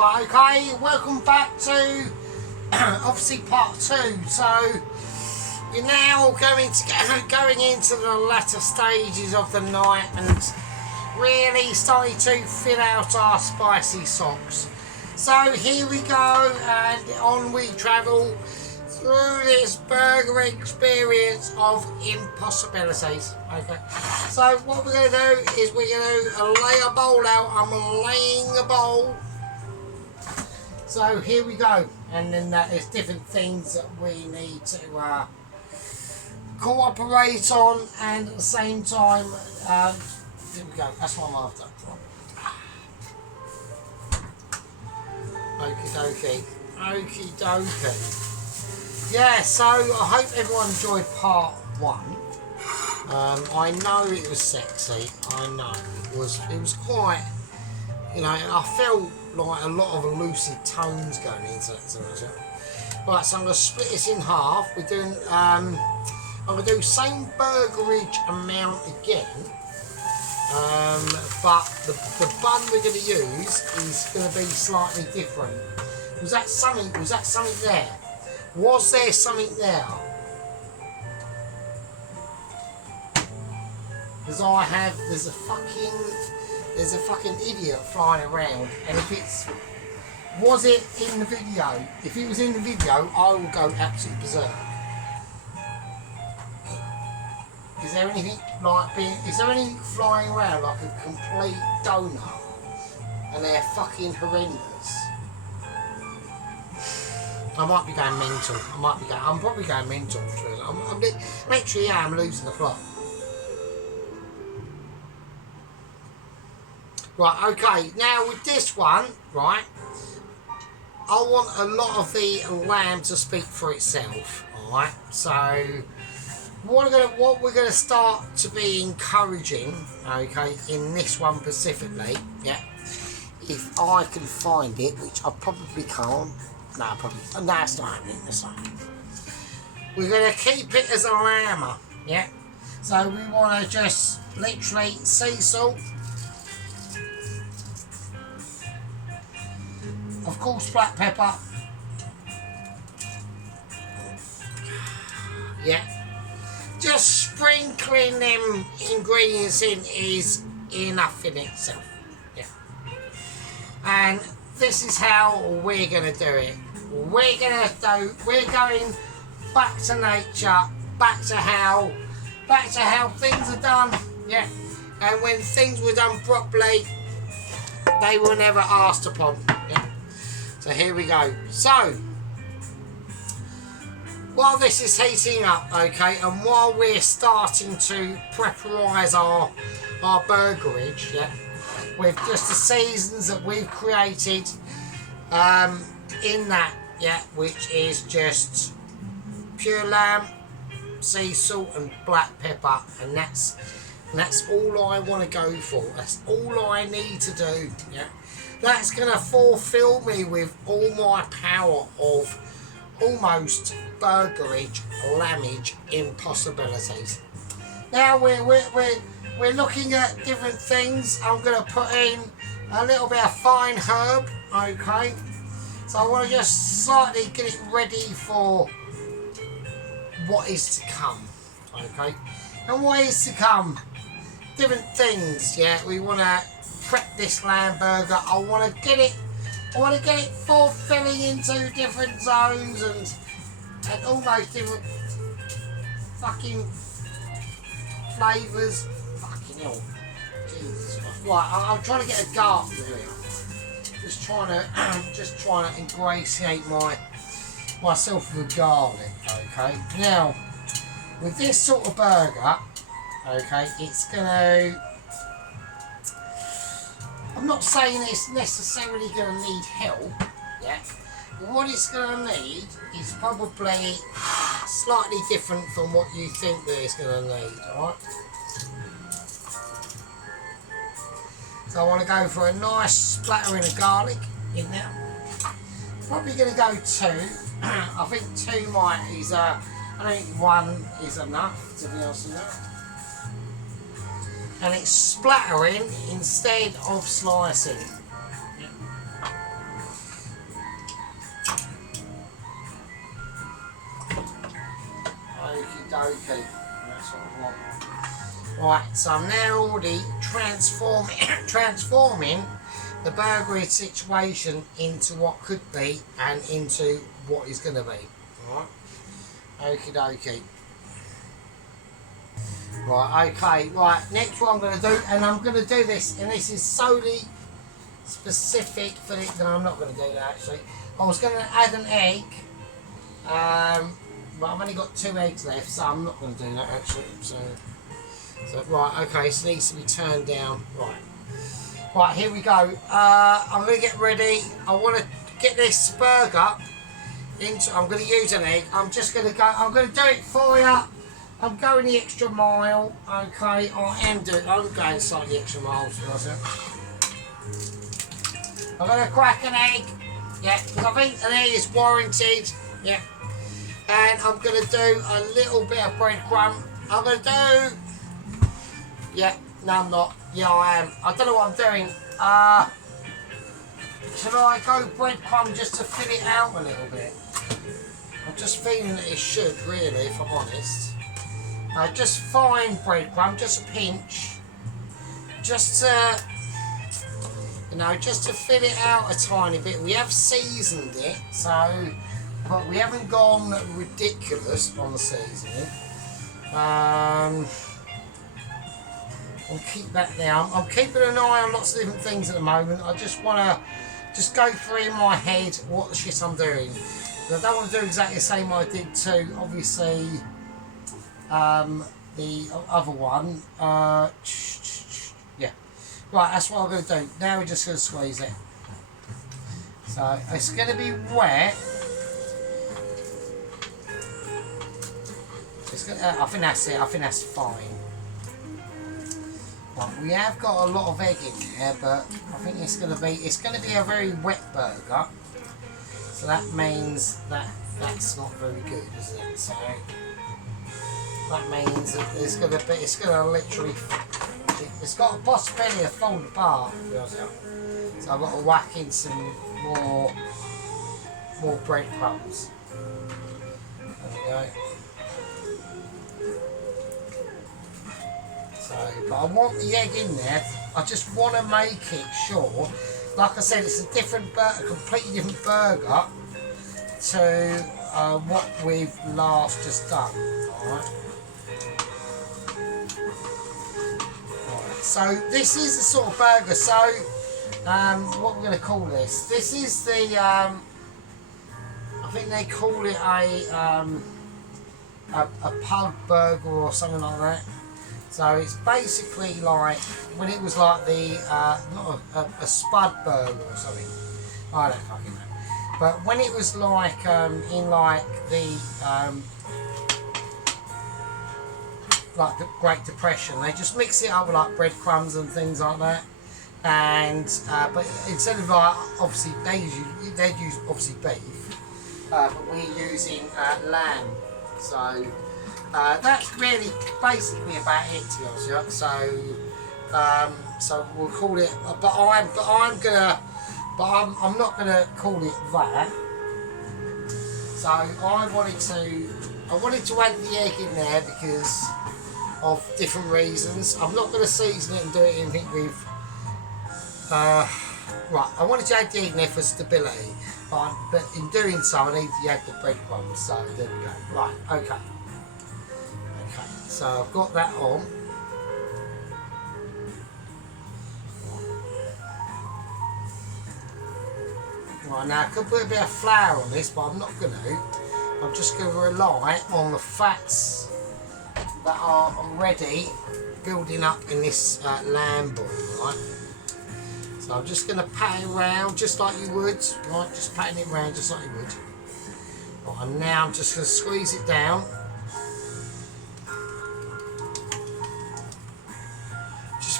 Right, okay, welcome back to obviously part 2. So you're now going into the latter stages of the night and really starting to fill out our spicy socks. So here we go, and on we travel through this burger experience of impossibilities. Okay, so what we're going to do is we're going to lay a bowl out. I'm laying a bowl. So here we go, and then there's different things that we need to cooperate on, and at the same time, here we go, that's what I'm after. Okie dokie, okie dokie. Yeah, so I hope everyone enjoyed part 1. I know it was sexy, I know it was quite, you know, I felt like a lot of lucid tones going into it. Right, so I'm going to split this in half. We're doing, I'm going to do same burgerage amount again, but the bun we're going to use is going to be slightly different. Was that something there? Was there something there? Because there's a fucking idiot flying around, and was it in the video? If it was in the video, I will go absolutely berserk. Is there anything flying around like a complete donut, and they're fucking horrendous? I might be going mental. I'm probably going mental. I'm literally, I'm losing the plot. Right, okay, now with this one, right, I want a lot of the lamb to speak for itself, alright? So, what we're going to start to be encouraging, okay, in this one specifically, yeah, if I can find it, which I probably can't, no, it's not happening, it's not happening. We're going to keep it as a lammer, yeah? So we want to just literally sea salt. Of course, black pepper. Yeah. Just sprinkling them ingredients in is enough in itself. Yeah. And this is how we're going to do it. We're going back to nature, back to how things are done. Yeah. And when things were done properly, they were never asked upon. Yeah. So here we go. So, while this is heating up, okay, and while we're starting to preparise our burgerage, yeah, with just the seasons that we've created in that, yeah, which is just pure lamb, sea salt and black pepper, and that's all I want to go for. That's all I need to do, yeah. That's going to fulfill me with all my power of almost burgerage, lammage impossibilities. Now we're looking at different things. I'm going to put in a little bit of fine herb, okay? So I want to just slightly get it ready for what is to come, okay? And what is to come? Different things, yeah. We want to prep this lamb burger. I want to get it fulfilling into different zones and almost different fucking flavours. Fucking hell. Jesus Christ. Right, I'm trying to get a garlic. There we are. Just trying to ingratiate myself with garlic. Okay. Now, with this sort of burger, okay, it's gonna. I'm not saying it's necessarily going to need help, yeah, but what it's going to need is probably slightly different from what you think that it's going to need, alright? So I want to go for a nice splattering of garlic in there. Probably going to go 2. I think 2 I don't think 1 is enough, to be honest with you. And it's splattering instead of slicing. dokie. That's what I want. Right, so I'm now already transforming the burglary situation into what could be and into what is going to be. Right, okie dokie. Right, okay, right, next what I'm going to do, and I'm going to do this, and this is solely specific for it. No, I'm not going to do that actually. I was going to add an egg, but I've only got 2 eggs left, so I'm not going to do that actually. So right, okay, so it needs to be turned down. Right, here we go. I'm going to get ready. I want to get this burger into. I'm going to use an egg. I'm just going to go. I'm going to do it for you. I'm going the extra mile. Okay, I'm going slightly extra miles. I'm going to crack an egg. Yeah, because I think an egg is warranted. Yeah. And I'm going to do a little bit of breadcrumb. I'm going to do... Yeah, no I'm not. Yeah, I am. I don't know what I'm doing. Should I go breadcrumb just to fill it out a little bit? I'm just feeling that it should, really, if I'm honest. Just fine breadcrumb, just a pinch. Just to... You know, just to fill it out a tiny bit. We have seasoned it, so... But we haven't gone ridiculous on the seasoning. I'll keep that down. I'm keeping an eye on lots of different things at the moment. I just want to just go through in my head what the shit I'm doing. But I don't want to do exactly the same I did to, obviously, the other one. Yeah. Right, that's what I'm going to do. Now we're just going to squeeze it. So, it's going to be wet. I think that's it. I think that's fine. Right, we have got a lot of egg in there, but I think it's going to be a very wet burger. So that means that that's not very good, is it? So that means that it's going to literally, it's got a possibility of falling apart. So I've got to whack in some more breadcrumbs. There we go. But I want the egg in there. I just want to make it sure. Like I said, it's a completely different burger to what we've last just done. Alright. So this is the sort of burger. So what we're going to call this? This is the. I think they call it a pug burger or something like that. So it's basically like when it was like the not a spud burger or something. I don't fucking know. But when it was like in like the Great Depression, they just mix it up with like breadcrumbs and things like that. And but instead of like obviously they'd use obviously beef, but we're using lamb. So. That's really basically about it, to be honest with you. So we'll call it. But I'm not gonna call it that. So I wanted to add the egg in there because of different reasons. I'm not gonna season it and do it anything with. Right, I wanted to add the egg in there for stability, but in doing so, I need to add the breadcrumbs. So there we go. Right, okay. So I've got that on. Right, now I could put a bit of flour on this, but I'm not going to. I'm just going to rely on the fats that are already building up in this lamb ball, right? So I'm just going to pat it around just like you would, right? Just patting it around just like you would. Right, and now I'm just going to squeeze it down.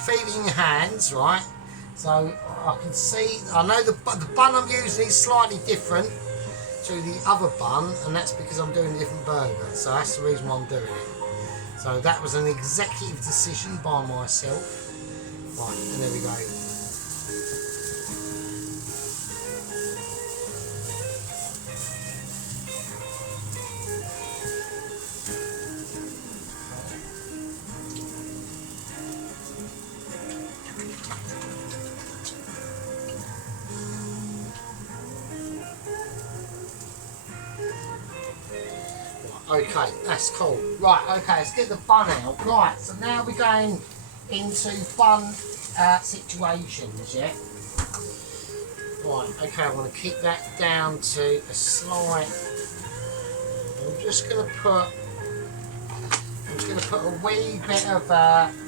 Feeding your hands, right? So I can see, I know the bun I'm using is slightly different to the other bun, and that's because I'm doing a different burger. So that's the reason why I'm doing it. So that was an executive decision by myself. Right, and there we go. okay, that's cool. Right, okay, let's get the bun out. Right, so now we're going into fun situations, yeah? Right, okay, I want to keep that down to a slight... I'm just going to put a wee bit of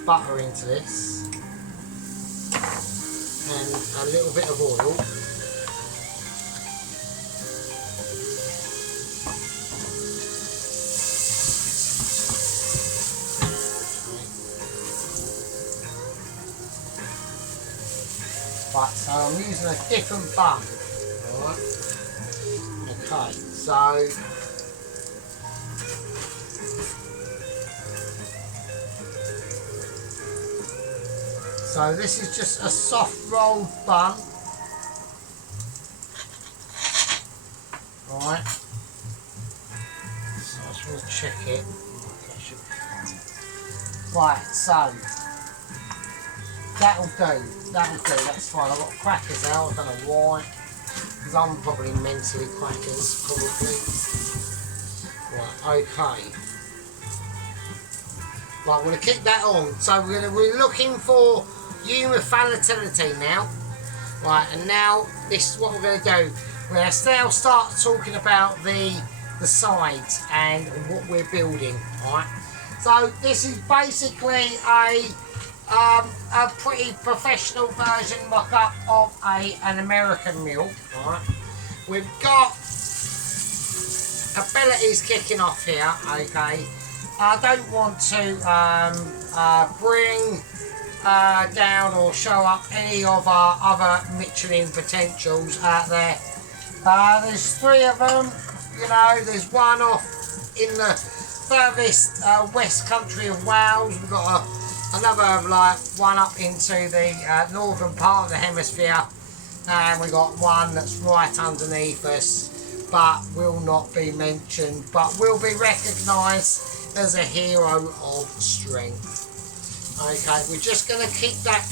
butter into this. And a little bit of oil. Right, so I'm using a different bun. Alright. Okay, so this is just a soft rolled bun. Alright. So I just want to check it. Right, so that'll do, that's fine. I've got crackers out, I don't know why, because I'm probably mentally crackers, probably. Right, okay. Right, we're going to keep that on. So we're looking for uniformity now. Right, and now this is what we're going to do. We're going to now start talking about the sides and what we're building, right? So this is basically a pretty professional version mock-up of an American mill. Right. We've got abilities kicking off here, okay. I don't want to bring down or show up any of our other Michelin potentials out there. There's 3 of them, you know, there's one off in the furthest west country of Wales. We've got another like one up into the northern part of the hemisphere, and we got one that's right underneath us but will not be mentioned, but will be recognised as a hero of strength. Okay, we're just going to keep that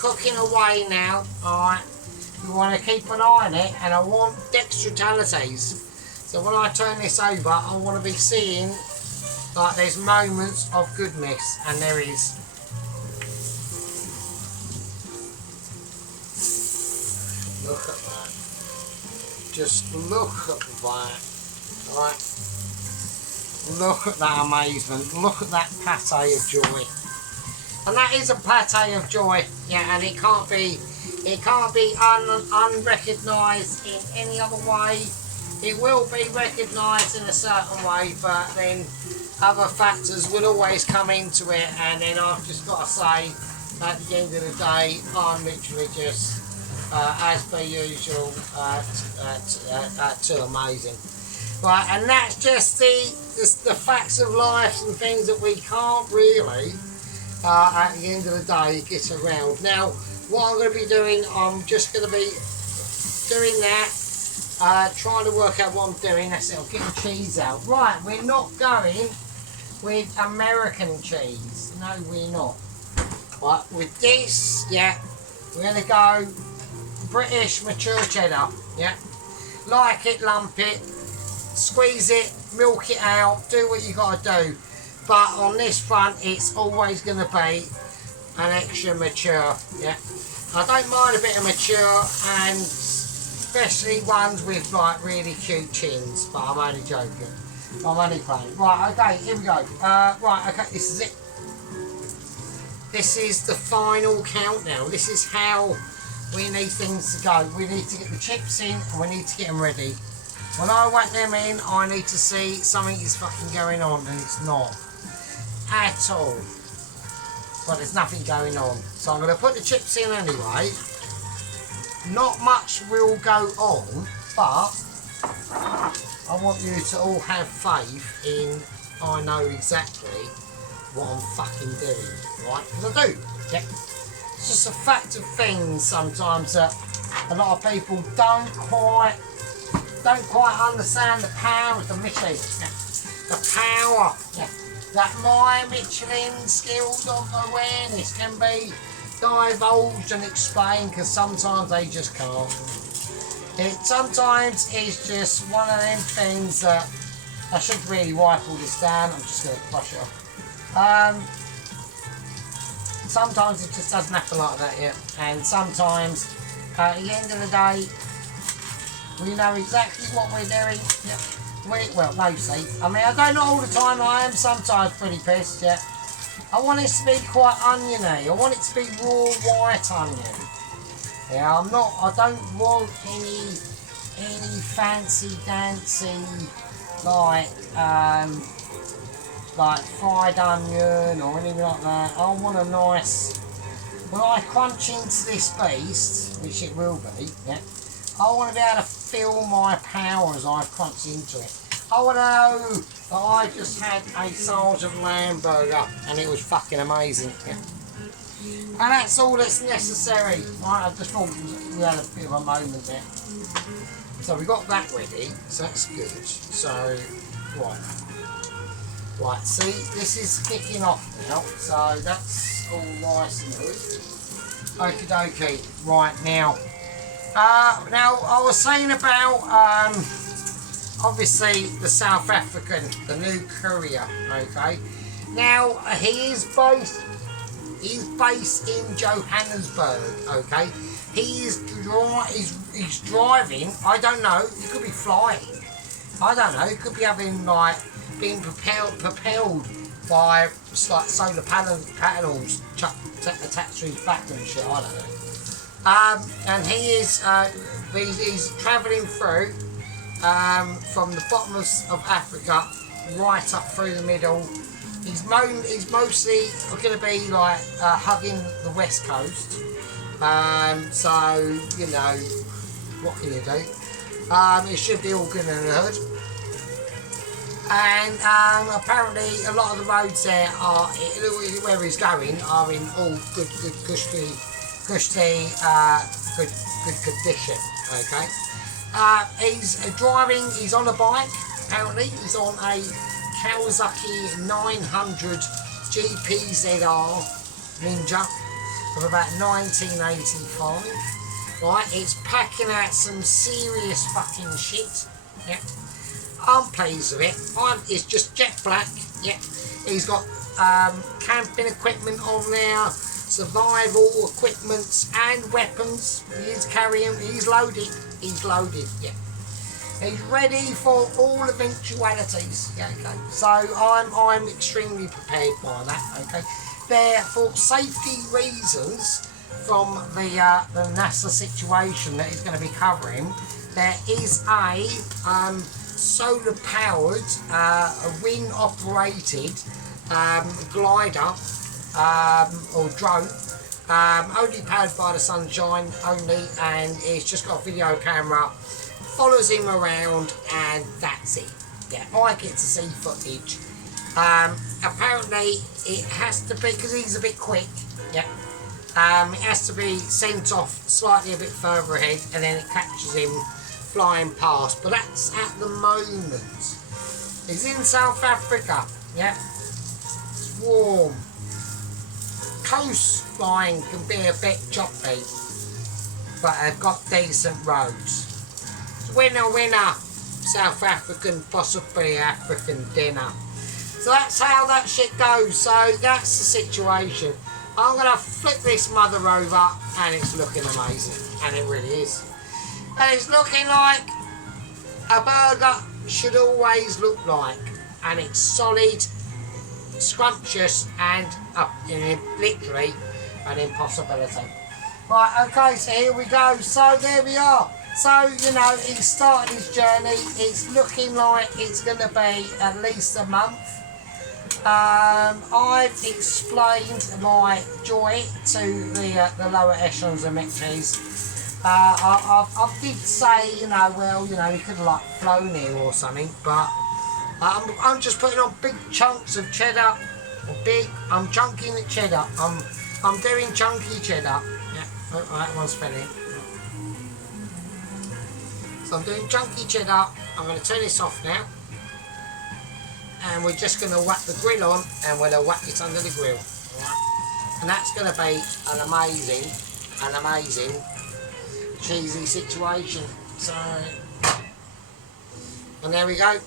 cooking away now. Alright, we want to keep an eye on it, and I want dexteralities. So when I turn this over, I want to be seeing like there's moments of goodness, and there is. Look at that. Just look at that. Right. Look at that amazement. Look at that pate of joy. And that is a pate of joy. Yeah, and it can't be unrecognised in any other way. It will be recognised in a certain way, but then other factors will always come into it, and then I've just got to say, at the end of the day, I'm literally just, as per usual, too amazing. Right, and that's just the facts of life and things that we can't really, at the end of the day, get around. Now, what I'm going to be doing, I'm just going to be doing that. Trying to work out what I'm doing. That's it, I'll get the cheese out. Right, we're not going with American cheese. No, we're not. Right, with this, yeah, we're going to go British mature cheddar. Yeah, like it, lump it, squeeze it, milk it out, do what you got to do. But on this front, it's always going to be an extra mature. Yeah, I don't mind a bit of mature, and especially ones with like really cute chins, but I'm only joking. I'm only playing. Right, okay, here we go. Right, okay, this is it. This is the final countdown. This is how we need things to go. We need to get the chips in, and we need to get them ready. When I whack them in, I need to see something is fucking going on, and it's not. At all. But there's nothing going on. So I'm going to put the chips in anyway. Not much will go on, but I want you to all have faith in I know exactly what I'm fucking doing, right? Because I do, yeah. It's just a fact of things sometimes that a lot of people don't quite understand the power of the Michelin. Yeah. The power, yeah. That my Michelin skills of awareness can be divulged and explained, because sometimes they just can't. Sometimes it's just one of them things that I should really wipe all this down. I'm just going to brush it off. Sometimes it just doesn't happen like that, yeah. And sometimes, at the end of the day, we know exactly what we're doing. Yeah. Well, mostly. I mean, I don't know all the time. I am sometimes pretty pissed, yeah. I want it to be quite oniony. I want it to be raw white onion. Yeah, I don't want any fancy dancy like fried onion or anything like that. I want a nice, when I crunch into this beast, which it will be, yeah, I want to be able to feel my power as I crunch into it. I want to know that I just had a Sergeant Lamb burger and it was fucking amazing, yeah. And that's all that's necessary. Right, I just thought we had a bit of a moment there. So we got that ready, so that's good. So, right, see, this is kicking off now, so that's all nice and good. Okie dokie, right now. Now, I was saying about, obviously, the South African, the new courier, okay? Now, he's based in Johannesburg, okay? He's driving, I don't know, he could be flying. I don't know, he could be having, like, being propelled by, like, solar panels attached to his back and shit, I don't know. And he is, he's travelling through, from the bottom of Africa, right up through the middle. He's mostly going to be like hugging the west coast. So, you know, what can you do? It should be all good and good. And apparently a lot of the roads there are, where he's going, are in all good condition. Okay. He's driving, he's on a bike, apparently. He's on a Kawasaki 900 GPZR Ninja of about 1985. Right, it's packing out some serious fucking shit. Yeah. I'm pleased with it. It's just jet black. Yeah. He's got camping equipment on there, survival equipment and weapons. He's carrying, he's loaded. He's loaded, yeah. He's ready for all eventualities. Yeah, okay. So I'm extremely prepared by that. Okay. There, for safety reasons, from the NASA situation that he's going to be covering, there is a solar powered, wind operated glider or drone. Only powered by the sunshine only, and it's just got a video camera, follows him around, and that's it. Yeah, I get to see footage. Apparently it has to be, because he's a bit quick, yeah, it has to be sent off slightly a bit further ahead, and then it catches him flying past. But that's at the moment. He's in South Africa, yeah, it's warm. Coastline can be a bit choppy, but they've got decent roads. It's winner, South African, possibly African dinner. So that's how that shit goes. So that's the situation. I'm going to flip this mother over, and it's looking amazing, and it really is. And it's looking like a burger should always look like, and it's solid, scrumptious, and literally an impossibility. Right, okay, so here we go. So there we are. So, you know, he started his journey. It's looking like it's going to be at least a month. I've explained my joy to the lower echelons of McVitie's. I did say, you know, well, you know, he could have like flown here or something, but I'm just putting on big chunks of cheddar. I'm chunking the cheddar. I'm doing chunky cheddar. Yeah, alright, one spelling. So I'm doing chunky cheddar. I'm going to turn this off now. And we're just going to whack the grill on, and we're going to whack it under the grill. Alright. And that's going to be an amazing cheesy situation. So, and there we go.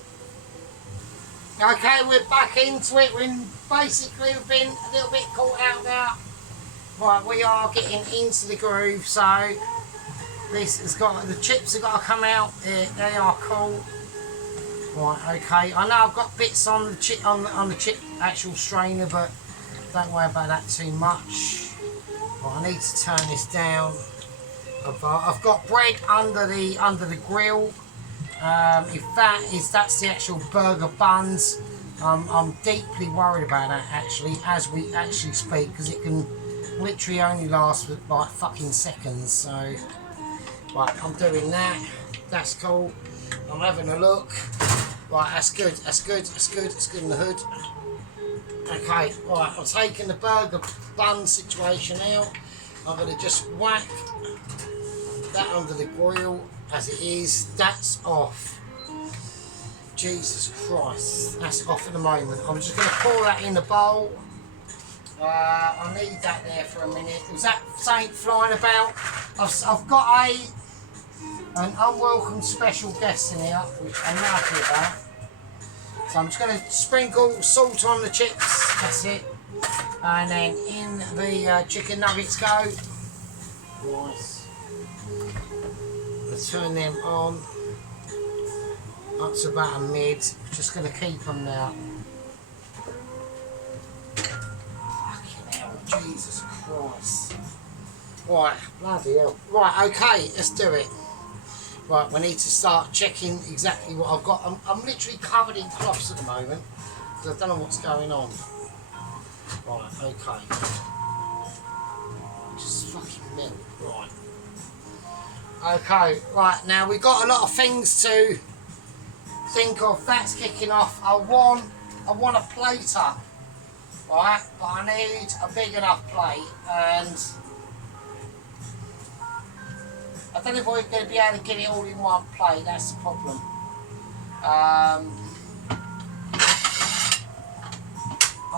Okay, we're back into it. We've been a little bit caught out now. Right, we are getting into the groove, so this has got, the chips have got to come out. They are cool. Right, okay. I know I've got bits on the chip on the chip actual strainer, but don't worry about that too much. Right, I need to turn this down. I've got bread under the grill. If that's the actual burger buns, I'm deeply worried about that actually as we actually speak, because it can literally only last for like fucking seconds. So right, I'm doing that. That's cool. I'm having a look. Right, that's good. That's good. That's good. It's good in the hood. Okay, right. I'm taking the burger bun situation out. I'm gonna just whack that under the grill as it is. That's off. Jesus Christ, that's off at the moment. I'm just going to pour that in the bowl. I need that there for a minute. Was that something flying about? I've got an unwelcome special guest in here, which I'm happy about. So I'm just going to sprinkle salt on the chips. That's it. And then in the chicken nuggets go. Nice. Turn them on up to about a mid. Just going to keep them now. Fucking hell, Jesus Christ. Right, bloody hell. Right, okay, let's do it. Right, we need to start checking exactly what I've got. I'm literally covered in cloths at the moment because I don't know what's going on. Right, okay. Just fucking melt. Right. Okay, right, now we've got a lot of things to think of. That's kicking off. I want a plater, right, but I need a big enough plate, and I don't know if we're going to be able to get it all in one plate. That's the problem. I'm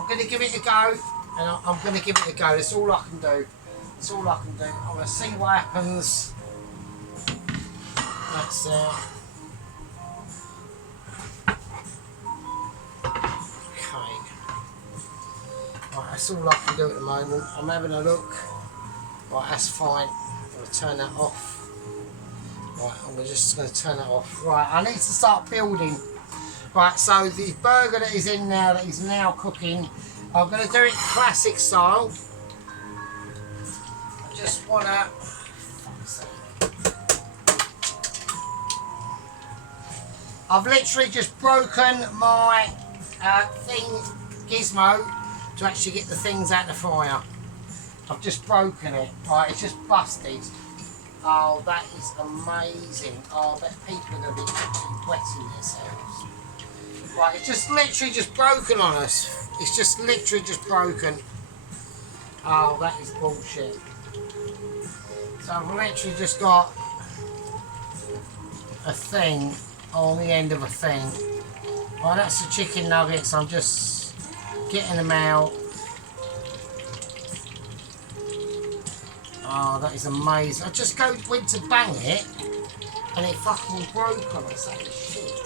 going to give it a go, and I'm going to give it a go. That's all I can do. That's all I can do. I'm going to see what happens. That's okay. Right, that's all I can do at the moment. I'm having a look. Right, that's fine. I'm going to turn that off. Right, I'm just going to turn that off. Right, I need to start building. Right, so the burger that is in there, that is now cooking, I'm going to do it classic style. I just want to... I've literally just broken my gizmo to actually get the things out of the fryer. I've just broken it. Right, it's just busted. Oh, that is amazing. Oh, I bet people are going to be actually wetting themselves. Right, it's just literally just broken on us. It's just literally just broken. Oh, that is bullshit. So I've literally just got a thing on the end of a thing. Well, that's the chicken nuggets. I'm just getting them out. Oh, that is amazing. I just went to bang it and it fucking broke on us. That is shit.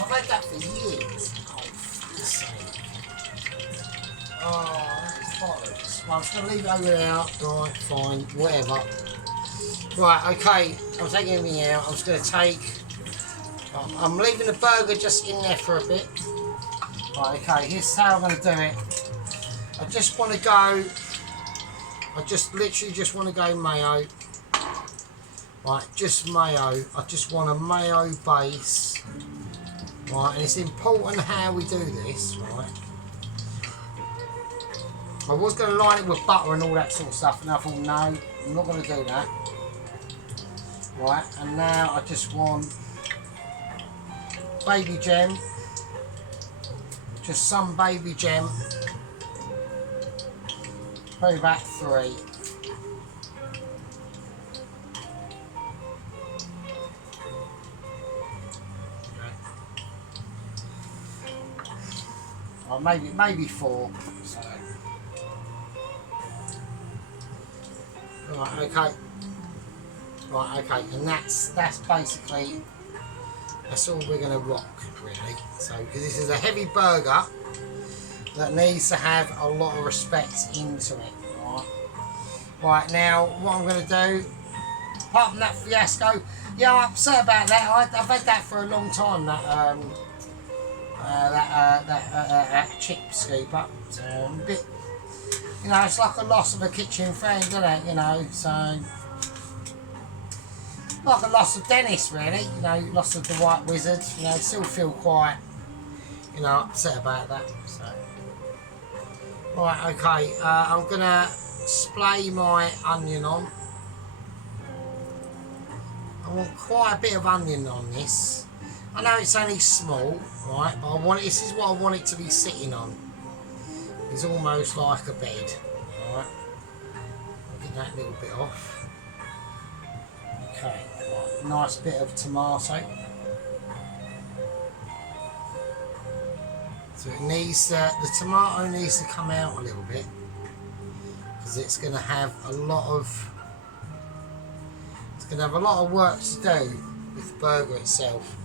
I've had that for years. Oh, fuck's sake. Oh, that's bollocks. Well, I'm just going to leave it over there. Right, fine, whatever. Right, okay. I'm taking everything out. I'm just going to take... I'm leaving the burger just in there for a bit. Right, okay, here's how I'm going to do it. I just want to go... I just literally just want to go mayo. Right, just mayo. I just want a mayo base. Right, and it's important how we do this, right? I was going to line it with butter and all that sort of stuff, and I thought, no, I'm not going to do that. Right, and now I just want baby gem. Just some baby gem. Probably about 3. Okay. Or maybe 4. So. Right, okay. Right, okay, and that's basically That's all we're going to rock, really. So, because this is a heavy burger that needs to have a lot of respect into it. Right, now, what I'm going to do, apart from that fiasco, yeah, I'm upset about that. I've had that for a long time, that chip scooper. So, a bit, you know, it's like a loss of a kitchen friend, isn't it? You know, so like a loss of Dennis, really. You know, loss of the White Wizard. You know, still feel quite, you know, upset about that. So, right, okay. I'm gonna splay my onion on. I want quite a bit of onion on this. I know it's only small, right? But I want this is what I want it to be sitting on. It's almost like a bed, right? I'll get that little bit off. Okay, right, nice bit of tomato. So it needs the tomato needs to come out a little bit because it's going to have a lot of work to do with the burger itself.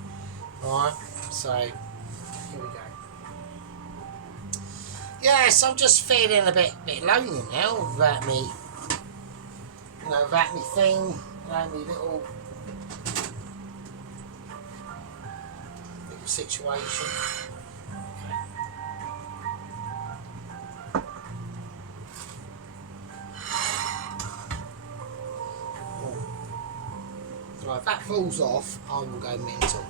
Right, so here we go. Yes, I'm just feeling a bit lonely now without me, you know, without me thing, without me little situation. So if that falls off, I will go mental.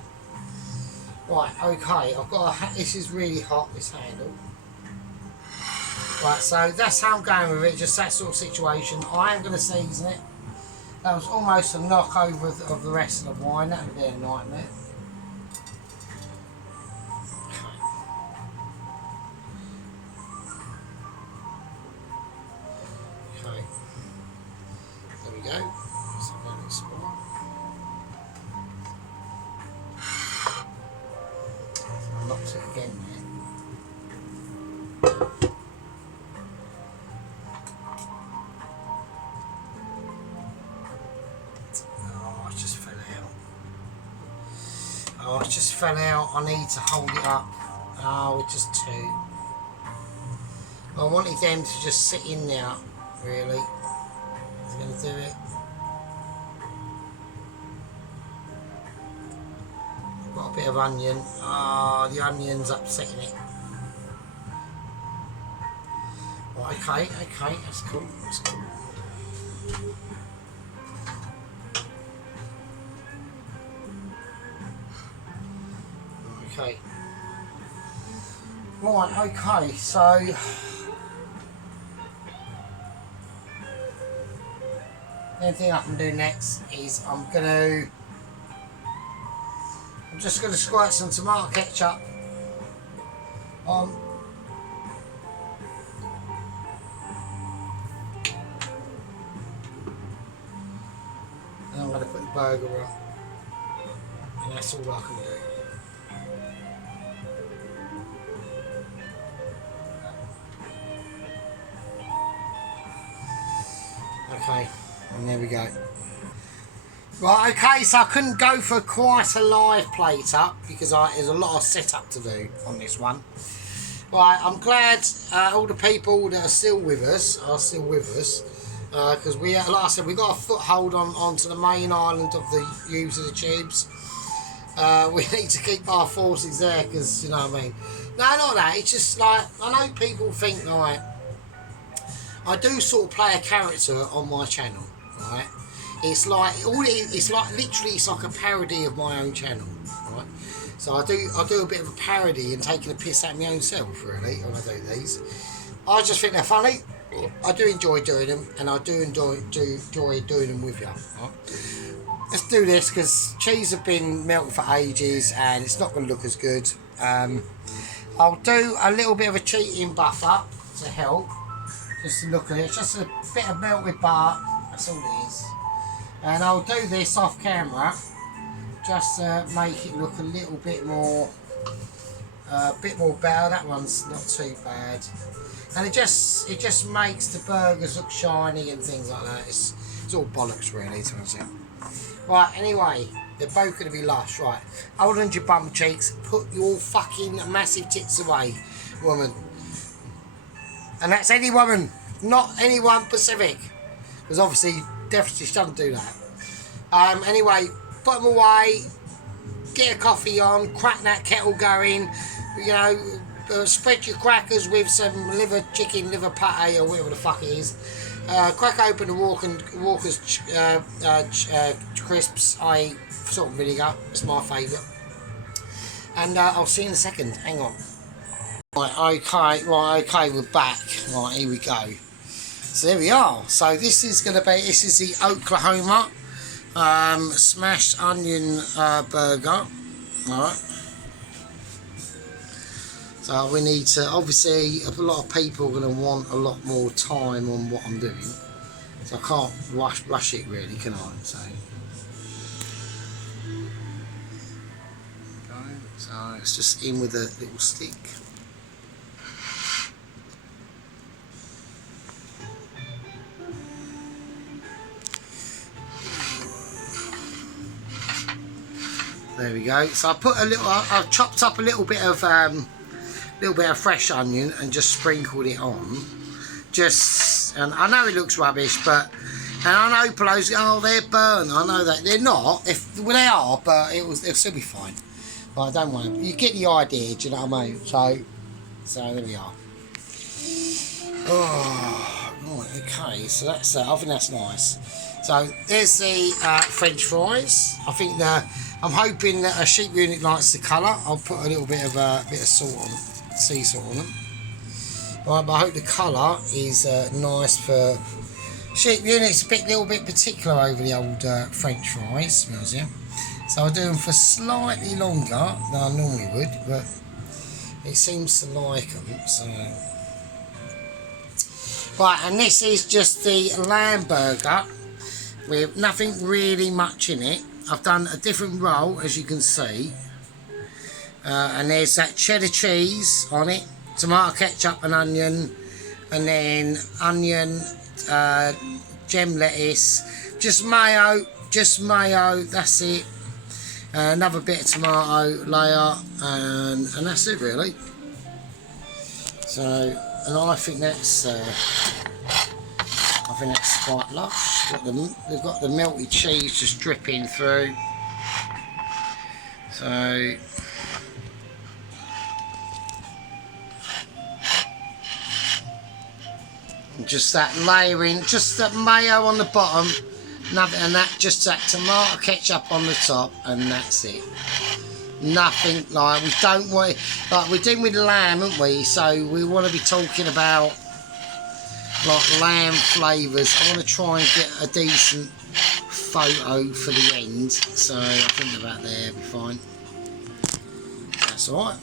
Right, okay, I've got this is really hot, this handle. Right, so that's how I'm going with it, just that sort of situation. I am going to season it. That was almost a knockover of the rest of the wine, that would be a nightmare. Okay, there we go. So let it spoil. I knocked it again there. Oh, it just fell out. I need to hold it up. Oh, it's just two. I wanted them to just sit in there, really. Is it going to do it? I've got a bit of onion. Ah, oh, the onion's upsetting it. Right, okay, that's cool, that's cool. Okay. Right, okay, so the only thing I can do next is I'm just gonna squirt some tomato ketchup on. And I'm gonna put the burger on. And that's all I can do. Okay, and there we go. Right, okay, so I couldn't go for quite a live plate up because there's a lot of setup to do on this one. Right, I'm glad all the people that are still with us because we, like I said, we got a foothold onto the main island of the use of the tubes. We need to keep our forces there because, you know what I mean. No, not that. It's just like, I know people think like I do sort of play a character on my channel, right? It's like it's like literally it's like a parody of my own channel, right? So I do a bit of a parody and taking a piss at my own self, really, when I do these. I just think they're funny. I do enjoy doing them, and I do enjoy doing them with you. Right? Let's do this because cheese have been melting for ages, and it's not going to look as good. I'll do a little bit of a cheating buffer to help. Just to look at it, just a bit of melted butter. That's all it is. And I'll do this off camera just to make it look a little bit more better. That one's not too bad, and it just makes the burgers look shiny and things like that. It's all bollocks, really, to be honest. Right, anyway, They're both going to be lush, right? Hold on to your bum cheeks. Put your fucking massive tits away, woman. And that's any woman, not anyone Pacific. Because obviously, definitely shouldn't do that. Anyway, put them away. Get a coffee on. Crack that kettle going. You know, spread your crackers with some chicken liver pate or whatever the fuck it is. Crack open the Walker's crisps, i.e. salt and vinegar. It's my favourite. And I'll see you in a second. Hang on. Right, okay, we're back. Right, here we go. So there we are. So this is the Oklahoma smashed onion burger. Alright. So we need to, obviously, a lot of people are going to want a lot more time on what I'm doing. So I can't rush it really, can I? So it's just in with a little stick. There we go. So I put a little. I've chopped up a little bit of fresh onion and just sprinkled it on. And I know it looks rubbish, and I know Pelosi, oh, they're burnt. I know that they're not. Well, they are, but it'll still be fine. But I don't want to. You get the idea. Do you know what I mean? So there we are. Oh, right, okay. So that's. I think that's nice. So there's the French fries. I think I'm hoping that a sheep unit likes the colour. I'll put a little bit of salt on them, sea salt on them. Right, but I hope the colour is nice for sheep units. A little bit particular over the old French fries, smells yeah. So I do them for slightly longer than I normally would, but it seems to like them. So right, and this is just the lamb burger with nothing really much in it. I've done a different roll, as you can see, and there's that cheddar cheese on it, tomato ketchup and onion, and then onion, gem lettuce, just mayo, that's it. Another bit of tomato layer, and that's it really. So, and I think that's quite lush. They've got the melted cheese just dripping through. So just that layering, just that mayo on the bottom, and just that tomato ketchup on the top, and that's it. Nothing like, we don't want, like we're doing with lamb, aren't we? So we want to be talking about like lamb flavours. I want to try and get a decent photo for the end, so I think about there will be fine. That's alright.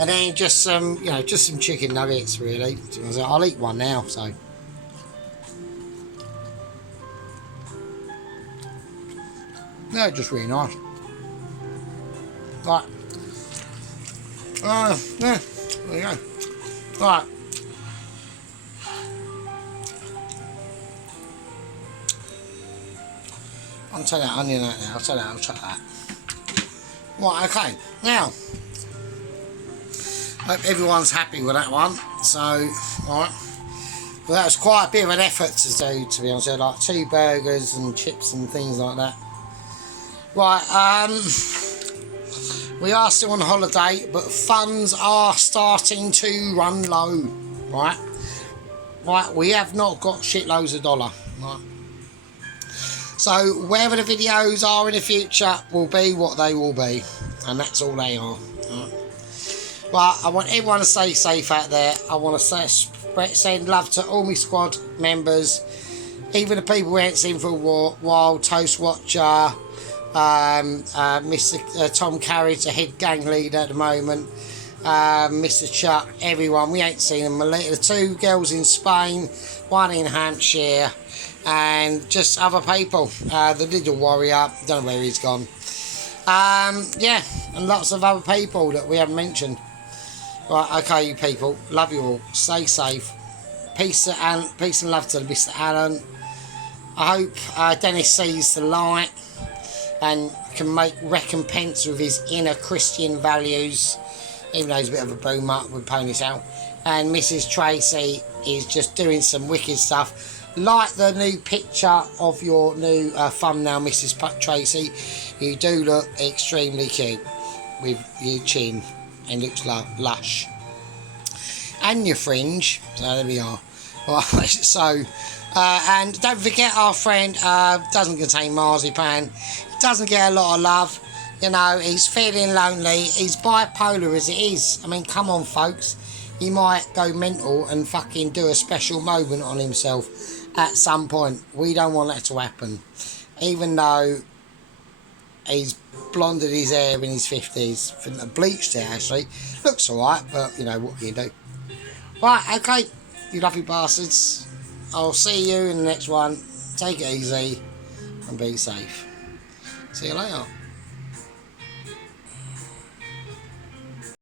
And then just some, just some chicken nuggets really. I'll eat one now, so. No, just really nice. Right. Yeah, there you go. Right. I'll take that onion out there. I'll chuck that. Right, okay. Now, hope everyone's happy with that one. So, alright. Well, that was quite a bit of an effort to do, to be honest. Like 2 burgers and chips and things like that. Right, we are still on holiday, but funds are starting to run low. Right? Right, we have not got shitloads of dollar. Right? So, wherever the videos are in the future will be what they will be. And that's all they are. Right? But I want everyone to stay safe out there. I want to send love to all my squad members, even the people who ain't seen for a while, Toast Watcher, Mr. Tom Carriage, the head gang leader at the moment, Mr. Chuck, everyone, we ain't seen them. The 2 girls in Spain, 1 in Hampshire, and just other people, the little warrior, don't know where he's gone. Yeah, and lots of other people that we haven't mentioned. Right, okay, you people, love you all, stay safe, peace and love to Mr. Allen. I hope Dennis sees the light, and can make recompense with his inner Christian values, even though he's a bit of a boomer with ponytail. And Mrs. Tracy is just doing some wicked stuff. Like the new picture of your new thumbnail, Mrs. Tracy, you do look extremely cute with your chin and looks lush. And your fringe, so there we are. Right, so, and don't forget our friend doesn't contain marzipan, doesn't get a lot of love, you know, he's feeling lonely, he's bipolar as it is. I mean, come on folks, he might go mental and fucking do a special moment on himself at some point. We don't want that to happen, even though he's blonded his hair in his 50s, bleached it actually, looks alright, but you know, what can you do? Right, okay, you lovely bastards, I'll see you in the next one. Take it easy and be safe. See you later.